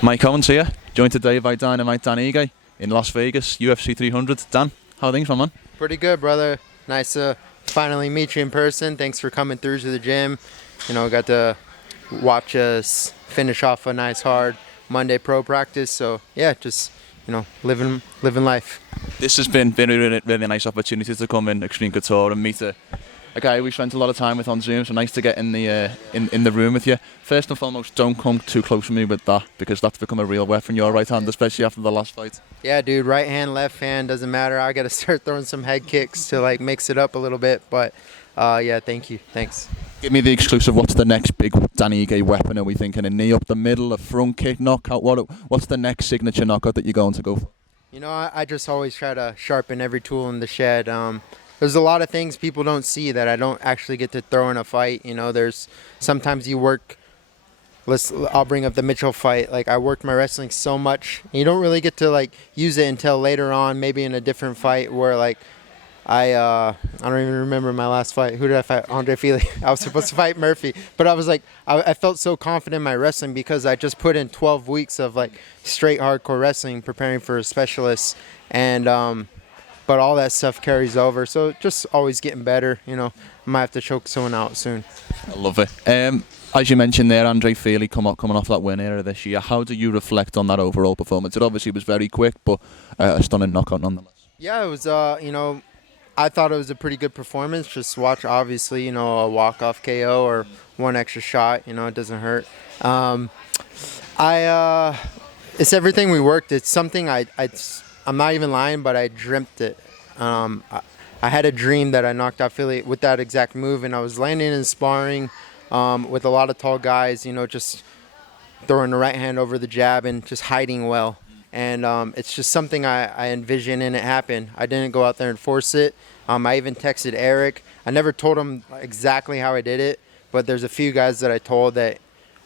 Mike Owens here, joined today by Dan Ige in Las Vegas, UFC 300. Dan, how are things, my man? Pretty good, brother. Nice to finally meet you in person. Thanks for coming through to the gym. Got to watch us finish off a nice, hard Monday pro practice. So, yeah, just, living life. This has been a really nice opportunity to come in Xtreme Couture and meet a guy we spent a lot of time with on Zoom, so nice to get in the room with you. First and foremost, don't come too close to me with that, because that's become a real weapon, your right hand, especially after the last fight. Yeah, dude, right hand, left hand, doesn't matter. I got to start throwing some head kicks to mix it up a little bit, but yeah, thank you, thanks. Give me the exclusive. What's the next big Dan Ige weapon? Are we thinking a knee up the middle, a front kick knockout? What's the next signature knockout that you're going to go for? I just always try to sharpen every tool in the shed. There's a lot of things people don't see that I don't actually get to throw in a fight. There's sometimes you work. I'll bring up the Mitchell fight. I worked my wrestling so much, and you don't really get to use it until later on, maybe in a different fight where I don't even remember my last fight. Who did I fight? Andre Fili. I was supposed to fight Murphy, but I was I felt so confident in my wrestling because I just put in 12 weeks of straight hardcore wrestling, preparing for a specialist, and but all that stuff carries over. So just always getting better. I might have to choke someone out soon. I love it. As you mentioned there, Andre Fili coming off that win earlier this year. How do you reflect on that overall performance? It obviously was very quick, but a stunning knockout nonetheless. Yeah, it was. I thought it was a pretty good performance. Just watch, obviously, a walk-off KO or one extra shot. It doesn't hurt. It's everything we worked. It's something I'm not even lying, but I dreamt it. I had a dream that I knocked out Fili with that exact move, and I was landing and sparring with a lot of tall guys, just throwing the right hand over the jab and just hiding well. And it's just something I envision, and it happened. I didn't go out there and force it. I even texted Eric. I never told him exactly how I did it, but there's a few guys that I told that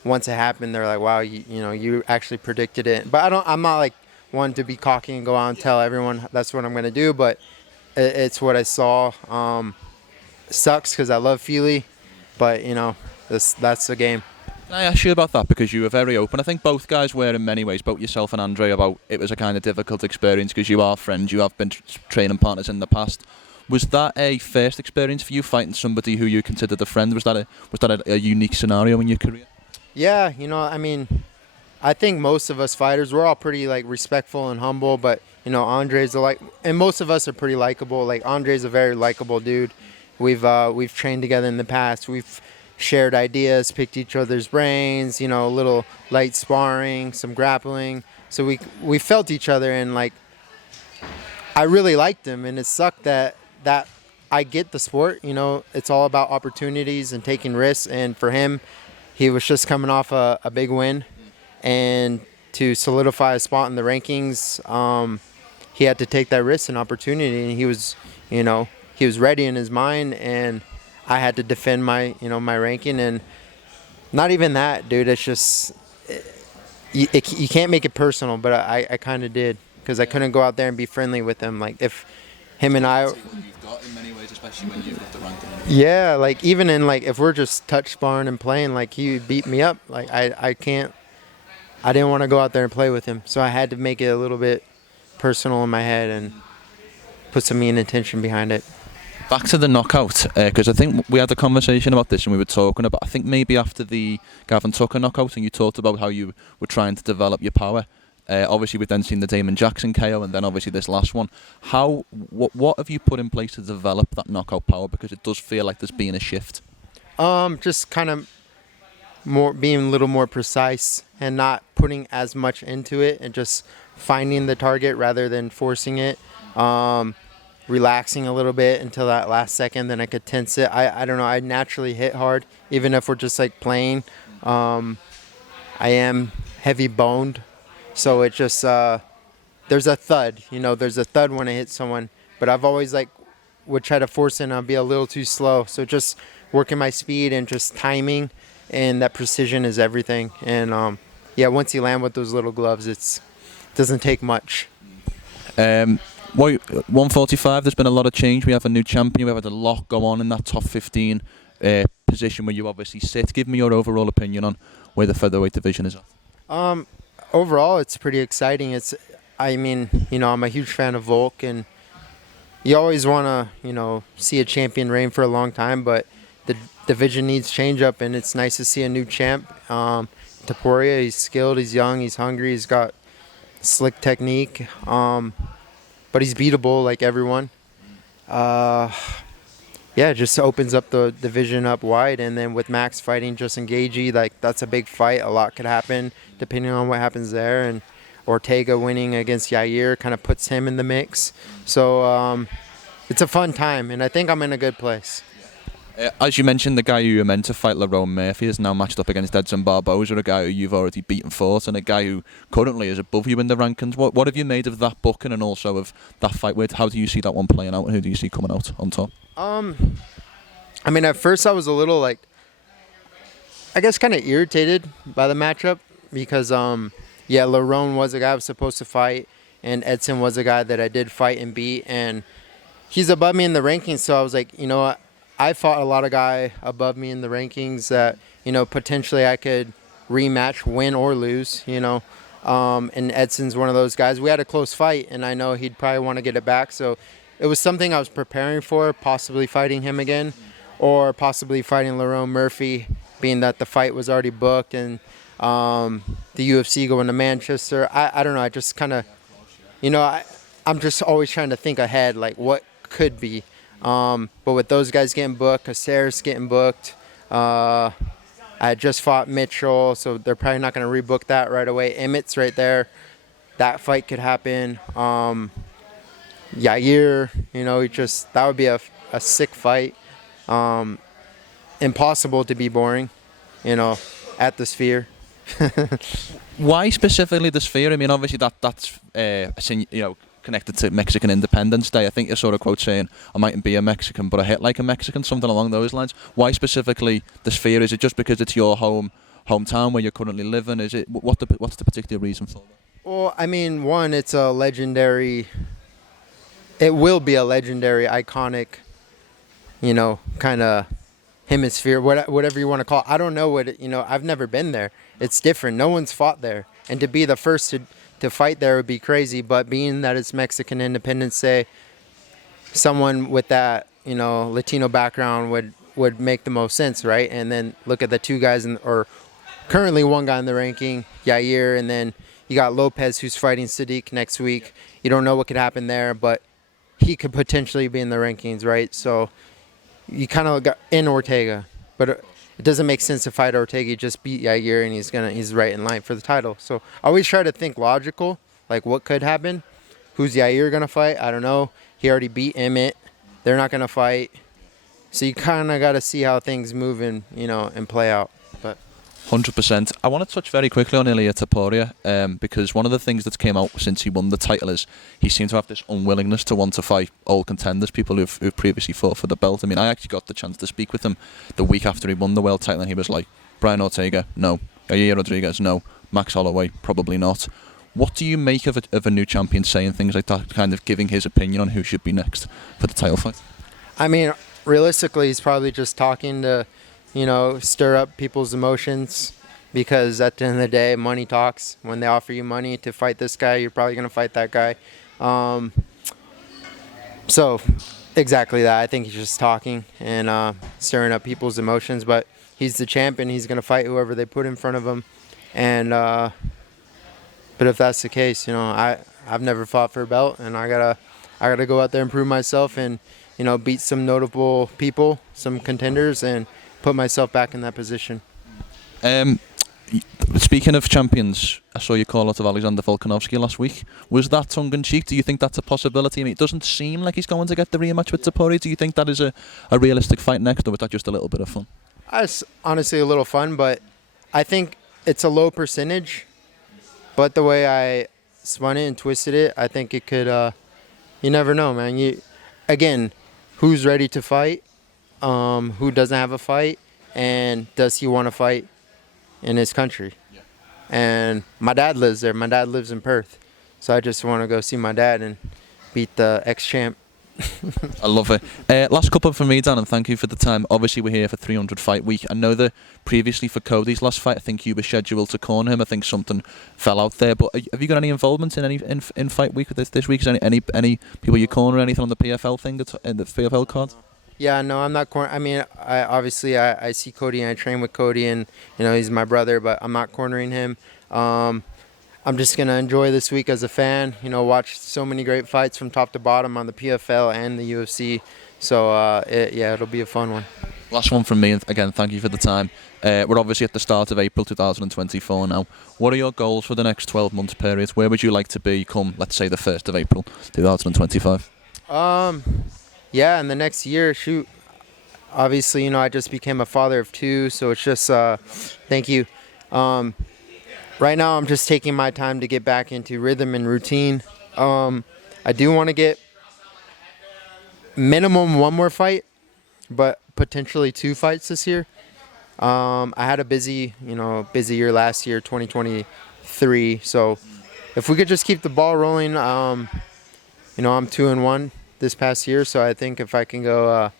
once it happened, they're like, wow, you actually predicted it. But I'm not one to be cocky and go out and tell everyone that's what I'm going to do, but it's what I saw. Sucks because I love Fili, but that's the game. Can I ask you about that, because you were very open? I think both guys were in many ways, both yourself and Andre, about it was a kind of difficult experience because you are friends, you have been training partners in the past. Was that a first experience for you, fighting somebody who you considered a friend? Was that a unique scenario in your career? Yeah, I think most of us fighters, we're all pretty respectful and humble, but Andre's and most of us are pretty likable. Andre's a very likable dude. We've trained together in the past. We've shared ideas, picked each other's brains, a little light sparring, some grappling. So we felt each other, and I really liked him, and it sucked that I get the sport. It's all about opportunities and taking risks, and for him, he was just coming off a big win. And to solidify a spot in the rankings, he had to take that risk and opportunity. And he was ready in his mind, and I had to defend my ranking. And not even that, dude. It's just you can't make it personal, but I kind of did, because I couldn't go out there and be friendly with him. If him and I. You've got in many ways, especially when you've got the ranking. Yeah, even in if we're just touch sparring and playing, he beat me up. I can't. I didn't want to go out there and play with him, so I had to make it a little bit personal in my head and put some mean intention behind it. Back to the knockout, because I think we had a conversation about this, and we were talking about, I think maybe after the Gavin Tucker knockout, and you talked about how you were trying to develop your power. Obviously, we've then seen the Damon Jackson KO, and then obviously this last one. What have you put in place to develop that knockout power? Because it does feel like there's been a shift. Just kind of being a little more precise and not putting as much into it, and just finding the target rather than forcing it. Relaxing a little bit until that last second, then I could tense it. I don't know, I naturally hit hard, even if we're just playing. I am heavy boned, so it just there's a thud, there's a thud when I hit someone, but I've always would try to force it and I'll be a little too slow. So just working my speed and just timing, and that precision is everything. And yeah, once you land with those little gloves, it doesn't take much. 145, there's been a lot of change. We have a new champion. We've had a lot go on in that top 15 position where you obviously sit. Give me your overall opinion on where the featherweight division is at. overall, it's pretty exciting. I mean, I'm a huge fan of Volk, and you always want to, see a champion reign for a long time, but the division needs change up, and it's nice to see a new champ. Topuria, he's skilled, he's young, he's hungry, he's got slick technique, but he's beatable like everyone. It just opens up the division up wide, and then with Max fighting Justin Gaethje, like that's a big fight. A lot could happen depending on what happens there, and Ortega winning against Yair kind of puts him in the mix. So it's a fun time, and I think I'm in a good place. As you mentioned, the guy who you were meant to fight, Rowe Murphy, is now matched up against Edson Barboza, a guy who you've already beaten fought, and a guy who currently is above you in the rankings. What have you made of that booking and also of that fight? How do you see that one playing out, and who do you see coming out on top? I mean, at first I was a little I guess kind of irritated by the matchup because, Lerone was a guy I was supposed to fight, and Edson was a guy that I did fight and beat, and he's above me in the rankings, so I was like, you know what? I fought a lot of guy above me in the rankings that, potentially I could rematch, win or lose, and Edson's one of those guys. We had a close fight, and I know he'd probably want to get it back, so it was something I was preparing for, possibly fighting him again, or possibly fighting Lerone Murphy, being that the fight was already booked, and the UFC going to Manchester. I don't know, I just kind of, I'm just always trying to think ahead, like what could be. But with those guys getting booked, Caceres getting booked, I just fought Mitchell, so they're probably not going to rebook that right away. Emmett's right there. That fight could happen. Yair, that would be a sick fight. Impossible to be boring, at the Sphere. Why specifically the Sphere? I mean, obviously that's connected to Mexican Independence Day. I think you're sort of quote saying, I mightn't be a Mexican, but I hit like a Mexican, something along those lines. Why specifically the Sphere? Is it just because it's your hometown where you're currently living? Is it what's the particular reason for that? Well, I mean, one, it's a legendary. It will be a legendary, iconic, kind of hemisphere, whatever you want to call it. I don't know what I've never been there. It's different. No one's fought there, and to be the first to fight there would be crazy. But being that it's Mexican Independence Day, someone with that Latino background would make the most sense, right? And then look at the two guys or currently one guy in the ranking, Yair, and then you got Lopez who's fighting Sadiq next week. You don't know what could happen there, but he could potentially be in the rankings, right? So you kind of got in Ortega, but it doesn't make sense to fight Ortega. You just beat Yair, and he's right in line for the title. So I always try to think logical, like what could happen. Who's Yair gonna fight? I don't know. He already beat Emmett. They're not gonna fight. So you kind of got to see how things move and play out. But 100%. I want to touch very quickly on Ilia Topuria because one of the things that's came out since he won the title is he seemed to have this unwillingness to want to fight old contenders, people who've previously fought for the belt. I mean, I actually got the chance to speak with him the week after he won the world title, and he was like, Brian Ortega, no. Yair Rodriguez, no. Max Holloway, probably not. What do you make of a new champion saying things like that, kind of giving his opinion on who should be next for the title fight? I mean, realistically, he's probably just talking to stir up people's emotions, because at the end of the day, money talks. When they offer you money to fight this guy, you're probably going to fight that guy. So exactly that. I think he's just talking and stirring up people's emotions, but he's the champion. He's going to fight whoever they put in front of him. And but if that's the case, I've never fought for a belt, and I gotta go out there and prove myself and beat some notable people, some contenders, and put myself back in that position. Speaking of champions, I saw you call out of Alexander Volkanovski last week. Was that tongue-in-cheek? Do you think that's a possibility? I mean, it doesn't seem like he's going to get the rematch with Topuria. Do you think that is a realistic fight next, or was that just a little bit of fun? It's honestly a little fun, but I think it's a low percentage. But the way I spun it and twisted it, I think it could, you never know, man. Again, who's ready to fight? Who doesn't have a fight? And does he want to fight in his country? Yeah. And my dad lives there. My dad lives in Perth. So I just want to go see my dad and beat the ex-champ. I love it. Last couple for me, Dan, and thank you for the time. Obviously, we're here for 300 Fight Week. I know that previously for Cody's last fight, I think you were scheduled to corner him. I think something fell out there. But have you got any involvement in any in Fight Week this week? Is there any people you corner, anything on the PFL thing, in the PFL card? Yeah, no, I'm not I mean, I see Cody and I train with Cody, and he's my brother, but I'm not cornering him. I'm just gonna enjoy this week as a fan. Watch so many great fights from top to bottom on the PFL and the UFC. So it'll be a fun one. Last one from me, and again, thank you for the time. We're obviously at the start of April 2024 now. What are your goals for the next 12-month period? Where would you like to be come, let's say, the 1st of April 2025? Yeah, in the next year, shoot. Obviously, I just became a father of 2, so it's just thank you. Right now, I'm just taking my time to get back into rhythm and routine. I do want to get minimum 1 more fight, but potentially 2 fights this year. I had a busy year last year, 2023. So if we could just keep the ball rolling, I'm 2-1 this past year. So I think if I can go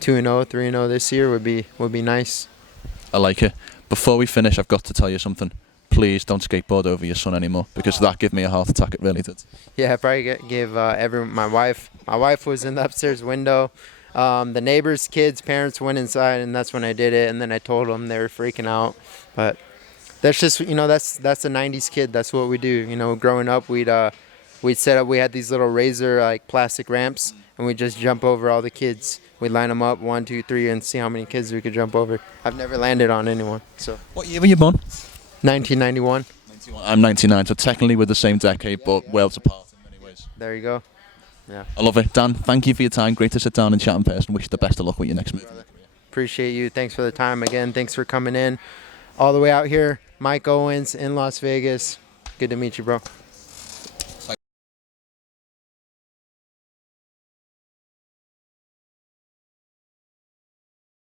2-0, 3-0 this year would be nice. I like it. Before we finish, I've got to tell you something. Please don't skateboard over your son anymore, because that gave me a heart attack. It really did. Yeah, I probably gave everyone. My wife was in the upstairs window. The neighbors' kids' parents went inside, and that's when I did it. And then I told them, they were freaking out. But that's just that's a '90s kid. That's what we do. Growing up, we'd set up. We had these little razor plastic ramps, and we'd just jump over all the kids. We'd line them up 1, 2, 3, and see how many kids we could jump over. I've never landed on anyone. So. What year were you born? 1991. I'm 99, so technically we're the same decade, but worlds apart in many ways. There you go. Yeah. I love it. Dan, thank you for your time. Great to sit down and chat in person. Wish you the best of luck with your next move. Appreciate you. Thanks for the time again. Thanks for coming in all the way out here. Mike Owens in Las Vegas. Good to meet you, bro.